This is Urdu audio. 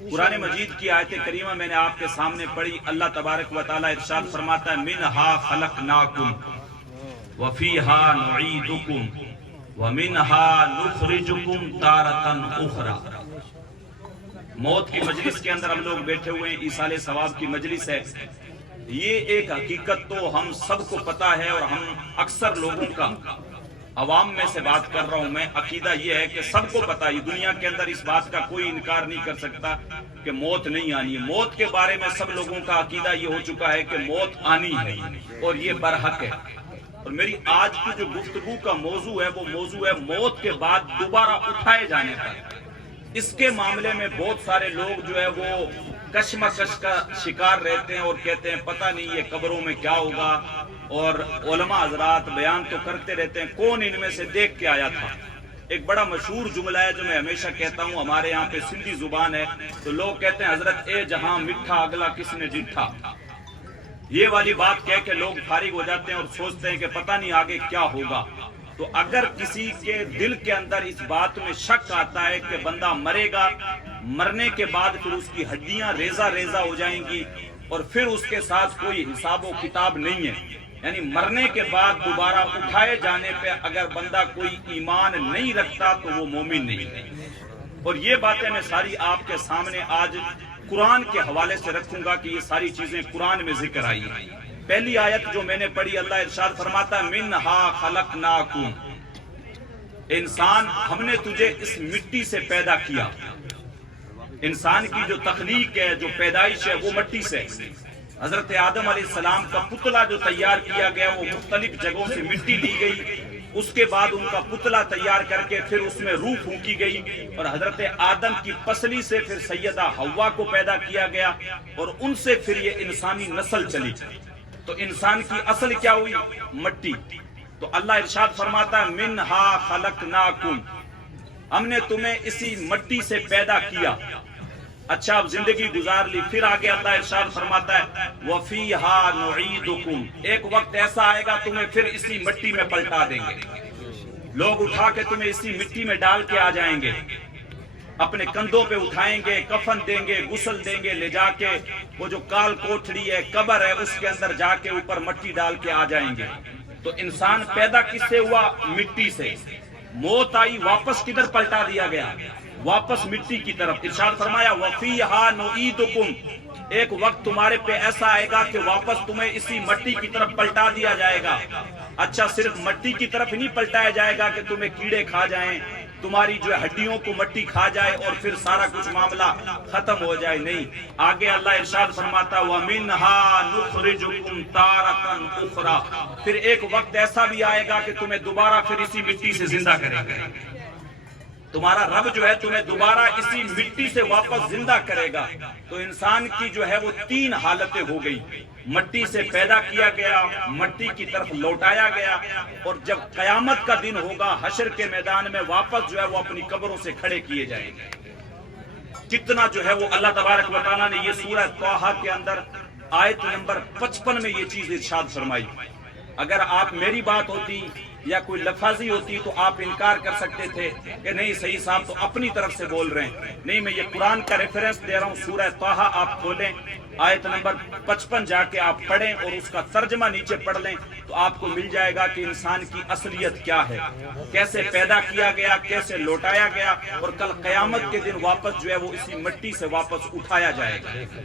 قرآن مجید کی آیت کریمہ میں نے آپ کے سامنے پڑھی. اللہ تبارک و تعالی ارشاد فرماتا ہے منہا خلقناکم وفیہا نعیدکم ومنہا نخرجکم تارۃ اخری. موت کی مجلس کے اندر ہم لوگ بیٹھے ہوئے ہیں، ایصال ثواب کی مجلس ہے. یہ ایک حقیقت تو ہم سب کو پتا ہے، اور ہم اکثر لوگوں کا عوام میں سے بات کر رہا ہوں میں، عقیدہ یہ ہے کہ سب کو پتا ہے، دنیا کے اندر اس بات کا کوئی انکار نہیں کر سکتا کہ موت نہیں آنی ہے. موت کے بارے میں سب لوگوں کا عقیدہ یہ ہو چکا ہے کہ موت آنی ہے اور یہ برحق ہے. اور میری آج کی جو گفتگو کا موضوع ہے وہ موضوع ہے موت کے بعد دوبارہ اٹھائے جانے کا. اس کے معاملے میں بہت سارے لوگ جو ہے وہ کشمکش کا شکار رہتے ہیں اور کہتے ہیں پتہ نہیں یہ قبروں میں کیا ہوگا، اور علماء حضرات بیان تو کرتے رہتے ہیں کون ان میں سے دیکھ کے آیا تھا. ایک بڑا مشہور جملہ ہے جو میں ہمیشہ کہتا ہوں، ہمارے یہاں پہ سندھی زبان ہے تو لوگ کہتے ہیں حضرت اے جہاں مٹھا اگلا کس نے جٹھا. یہ والی بات کہہ کے لوگ فارغ ہو جاتے ہیں اور سوچتے ہیں کہ پتہ نہیں آگے کیا ہوگا. تو اگر کسی کے دل کے اندر اس بات میں شک آتا ہے کہ بندہ مرے گا، مرنے کے بعد پھر اس کی ہڈیاں ریزہ ریزہ ہو جائیں گی اور پھر اس کے ساتھ کوئی حساب و کتاب نہیں ہے، یعنی مرنے کے بعد دوبارہ اٹھائے جانے پہ اگر بندہ کوئی ایمان نہیں رکھتا تو وہ مومن نہیں ہے. اور یہ باتیں میں ساری آپ کے سامنے آج قرآن کے حوالے سے رکھوں گا کہ یہ ساری چیزیں قرآن میں ذکر آئی ہیں. پہلی آیت جو میں نے پڑھی، اللہ ارشاد فرماتا ہے منہا خلقناکم، انسان ہم نے تجھے اس مٹی سے پیدا کیا. انسان کی جو تخلیق ہے، جو پیدائش ہے، وہ مٹی سے. حضرت آدم علیہ السلام کا پتلا جو تیار کیا گیا وہ مختلف جگہوں سے مٹی لی گئی، اس کے بعد ان کا پتلا تیار کر کے پھر اس میں روح پھونکی گئی، اور حضرت آدم کی پسلی سے پھر سیدہ حوا کو پیدا کیا گیا، اور ان سے پھر یہ انسانی نسل چلی. تو انسان کی اصل کیا ہوئی؟ مٹی. تو اللہ ارشاد فرماتا ہے منہا خلقناکم، ہم نے تمہیں اسی مٹی سے پیدا کیا. اچھا اب زندگی گزار لی، پھر آگے اللہ ارشاد فرماتا ہے وَفِيهَا نُعِيدُكُمْ، ایک وقت ایسا آئے گا تمہیں پھر اسی مٹی میں پلٹا دیں گے. لوگ اٹھا کے تمہیں اسی مٹی میں ڈال کے آ جائیں گے، اپنے کندھوں پہ اٹھائیں گے، کفن دیں گے، غسل دیں گے، لے جا کے وہ جو کال کوٹھڑی ہے، قبر ہے، اس کے اندر جا کے اوپر مٹی ڈال کے آ جائیں گے. تو انسان پیدا کس سے ہوا؟ مٹی سے. موت آئی، واپس کدھر پلٹا دیا گیا؟ واپس مٹی کی طرف. ارشاد فرمایا وَفِيهَا نُعِيدُكُمْ، ایک وقت تمہارے پہ ایسا آئے گا کہ واپس تمہیں اسی مٹی کی طرف پلٹا دیا جائے گا. اچھا صرف مٹی کی طرف نہیں پلٹایا جائے گا کہ تمہیں کیڑے کھا جائیں، تمہاری جو ہڈیوں کو مٹی کھا جائے اور پھر سارا کچھ معاملہ ختم ہو جائے. نہیں، آگے اللہ ارشاد فرماتا وَمِنْهَا نُخْرِجُكُمْ تَارَةً أُخْرَى، پھر ایک وقت ایسا بھی آئے گا کہ تمہیں دوبارہ پھر اسی مٹی سے زندہ کرے گا. تمہارا رب جو ہے تمہیں دوبارہ اسی مٹی سے واپس زندہ کرے گا. تو انسان کی جو ہے وہ تین حالتیں ہو گئی، مٹی سے پیدا کیا گیا، مٹی کی طرف لوٹایا گیا، اور جب قیامت کا دن ہوگا حشر کے میدان میں واپس جو ہے وہ اپنی قبروں سے کھڑے کیے جائیں گے. کتنا جو ہے وہ اللہ تبارک و تعالیٰ نے یہ سورہ طٰہٰ کے اندر آیت نمبر 55 میں یہ چیز ارشاد فرمائی. اگر آپ میری بات ہوتی یا کوئی لفظی ہوتی تو آپ انکار کر سکتے تھے کہ نہیں صحیح صاحب تو اپنی طرف سے بول رہے ہیں. نہیں، میں یہ قرآن کا ریفرنس دے رہا ہوں. سورہ طٰہٰ آپ کھولیں، آیت نمبر 55 جا کے آپ پڑھیں اور اس کا ترجمہ نیچے پڑھ لیں تو آپ کو مل جائے گا کہ انسان کی اصلیت کیا ہے، کیسے پیدا کیا گیا، کیسے لوٹایا گیا، اور کل قیامت کے دن واپس جو ہے وہ اسی مٹی سے واپس اٹھایا جائے گا.